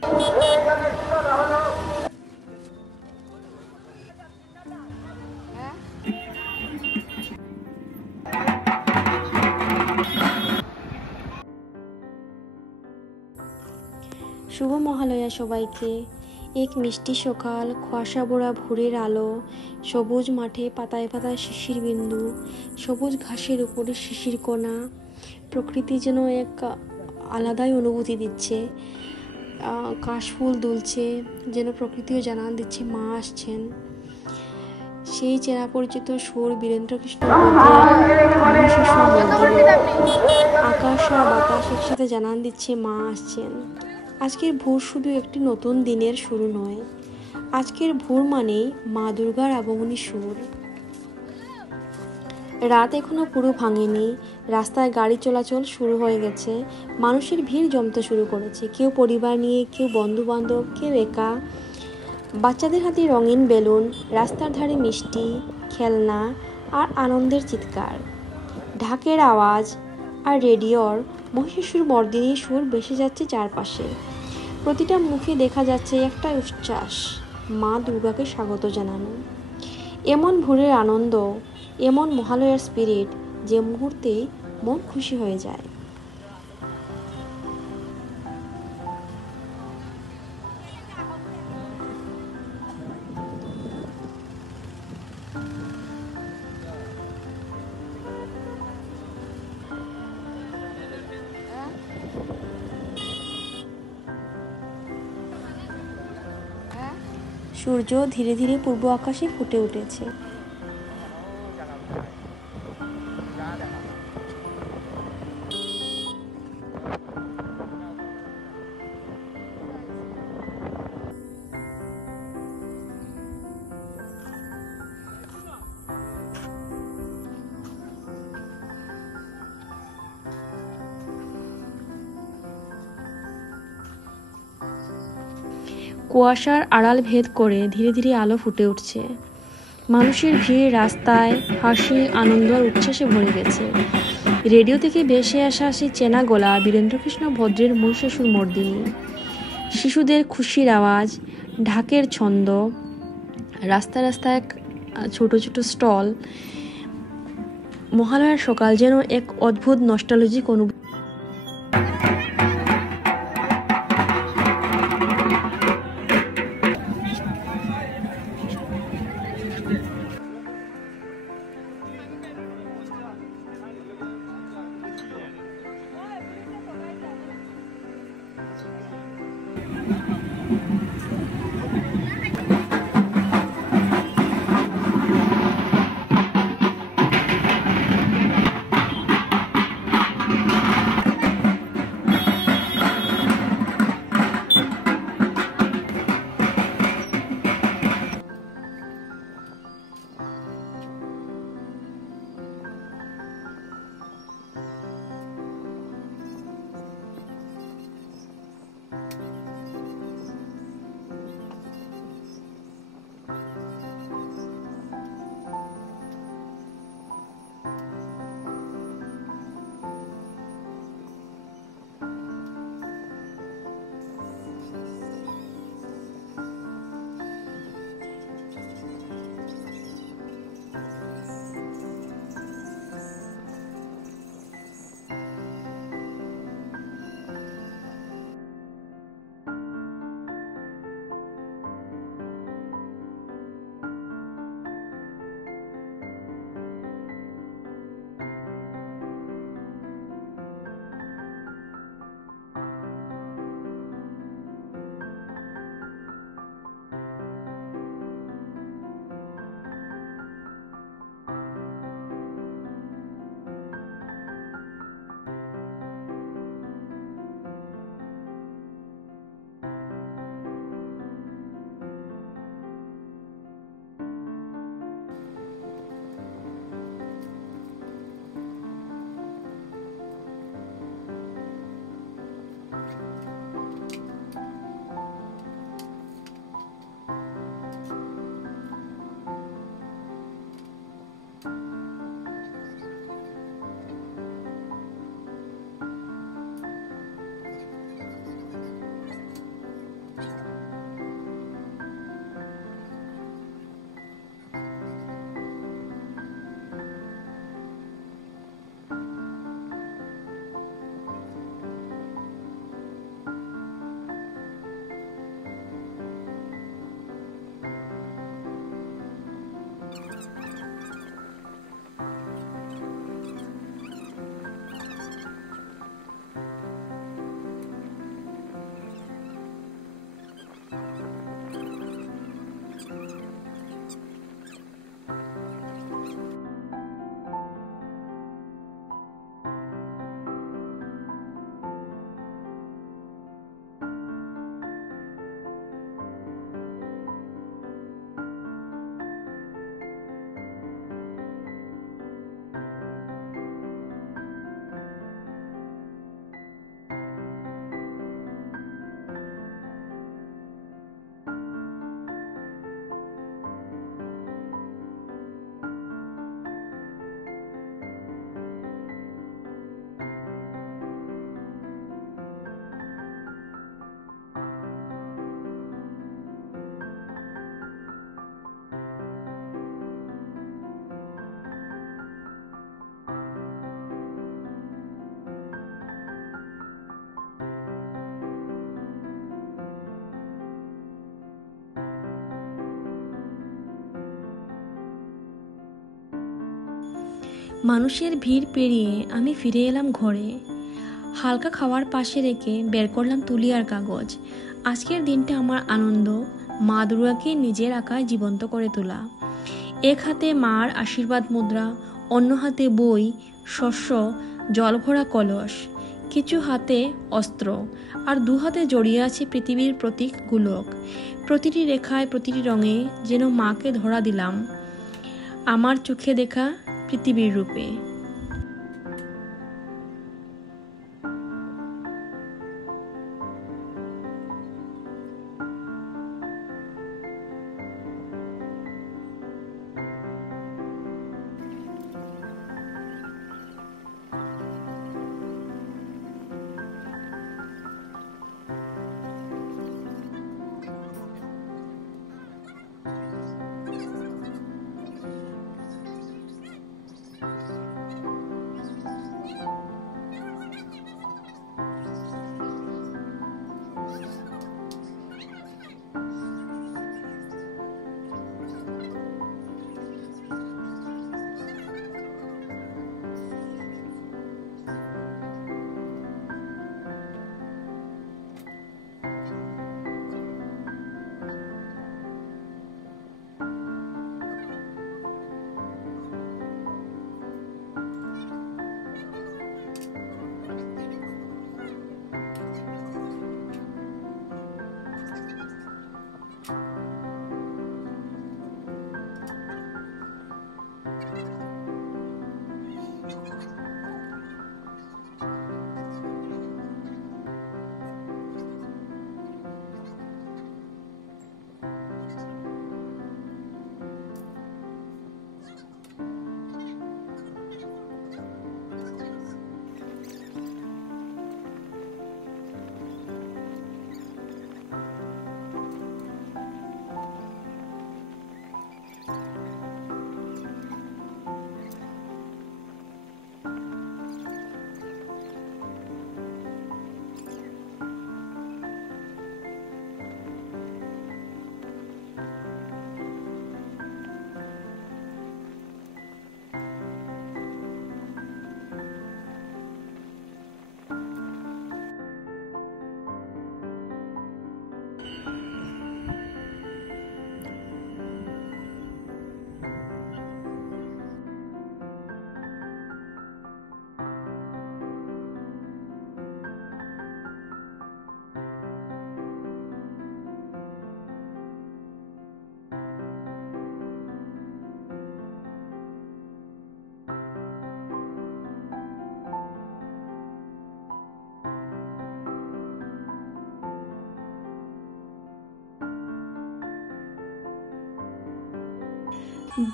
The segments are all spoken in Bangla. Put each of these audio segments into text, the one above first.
শুভ মহালয়া সবাইকে। এক মিষ্টি সকাল, কুয়াশা ভরা ভোরের আলো, সবুজ মাঠে পাতায় পাতায় শিশির বিন্দু, সবুজ ঘাসের উপরে শিশির কণা। প্রকৃতি যেন এক আলাদাই অনুভূতি দিচ্ছে। কাশফুল দুলছে, যেন প্রকৃতিও জানান দিচ্ছে মা আসছেন। সেই চেনা পরিচিত সুর বীরেন্দ্রকৃষ্ণ আকাশ আর বাতাস একসাথে জানান দিচ্ছে মা আসছেন। আজকের ভোর শুধু একটি নতুন দিনের শুরু নয়, আজকের ভোর মানেই মা দুর্গার আগমনী সুর। রাত এখনো পুরো ভাঙেনি, রাস্তায় গাড়ি চলাচল শুরু হয়ে গেছে, মানুষের ভিড় জমতে শুরু করেছে। কেউ পরিবার নিয়ে, কেউ বন্ধু বান্ধব, কেউ একা। বাচ্চাদের হাতে রঙিন বেলুন, রাস্তার ধারে মিষ্টি, খেলনা আর আনন্দের চিৎকার। ঢাকের আওয়াজ আর রেডিওর মহিষাসুর মর্দিনী সুর ভেসে যাচ্ছে চারপাশে। প্রতিটা মুখে দেখা যাচ্ছে একটা উচ্ছ্বাস, মা দুর্গাকে স্বাগত জানানো। এমন ভোরের আনন্দ, এমন মহালয়ার স্পিরিট, যে মুহূর্তে মন খুশি হয়ে যায়। সূর্য ধীরে ধীরে পূর্ব আকাশে ফুটে উঠেছে। কুয়াশার আড়াল ভেদ করে ধীরে ধীরে আলো ফুটে উঠছে। মানুষের ভিড় রাস্তায়, হাসি, আনন্দ আর উচ্ছ্বাসে ভরে গেছে। রেডিও থেকে ভেসে আসা সেই চেনা গলা বীরেন্দ্রকৃষ্ণ ভদ্রের মহিষাসুর মর্দিনী। শিশুদের খুশির আওয়াজ, ঢাকের ছন্দ, রাস্তা রাস্তায় ছোট ছোট স্টল। মহালয়ার সকাল যেন এক অদ্ভুত নস্টালজিক অনুভূতি। মানুষের ভিড় পেরিয়ে আমি ফিরে এলাম ঘরে। হালকা খাওয়ার পাশে রেখে বের করলাম তুলি আর কাগজ। আজকের দিনটা আমার আনন্দ, মা দুর্গাকে নিজের আঁকায় জীবন্ত করে তোলা। এক হাতে মার আশীর্বাদ মুদ্রা, অন্য হাতে বই, শস্য, জলভরা কলস, কিছু হাতে অস্ত্র, আর দু হাতে জড়িয়ে আছে পৃথিবীর প্রতীক গোলক। প্রতিটি রেখায়, প্রতিটি রঙে যেন মাকে ধরা দিলাম আমার চোখে দেখা পৃথিবীর রূপে।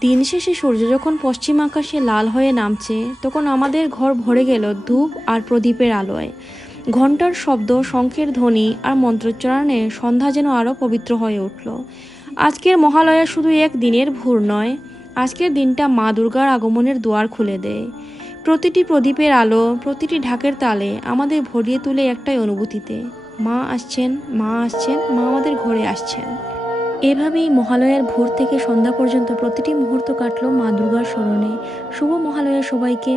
দিন শেষে সূর্য যখন পশ্চিম আকাশে লাল হয়ে নামছে, তখন আমাদের ঘর ভরে গেল ধূপ আর প্রদীপের আলোয়। ঘণ্টার শব্দ, শঙ্খের ধ্বনি আর মন্ত্রোচ্চারণে সন্ধ্যা যেন আরও পবিত্র হয়ে উঠল। আজকের মহালয়া শুধু এক দিনের ভোর নয়, আজকের দিনটা মা দুর্গার আগমনের দুয়ার খুলে দেয়। প্রতিটি প্রদীপের আলো, প্রতিটি ঢাকের তালে আমাদের ভরিয়ে তুলে একটাই অনুভূতিতে, মা আসছেন, মা আসছেন, মা আমাদের ঘরে আসছেন। এভাবেই মহালয়ার ভোর থেকে সন্ধ্যা পর্যন্ত প্রতিটি মুহূর্ত কাটলো মা দুর্গার স্মরণে। শুভ মহালয়া সবাইকে।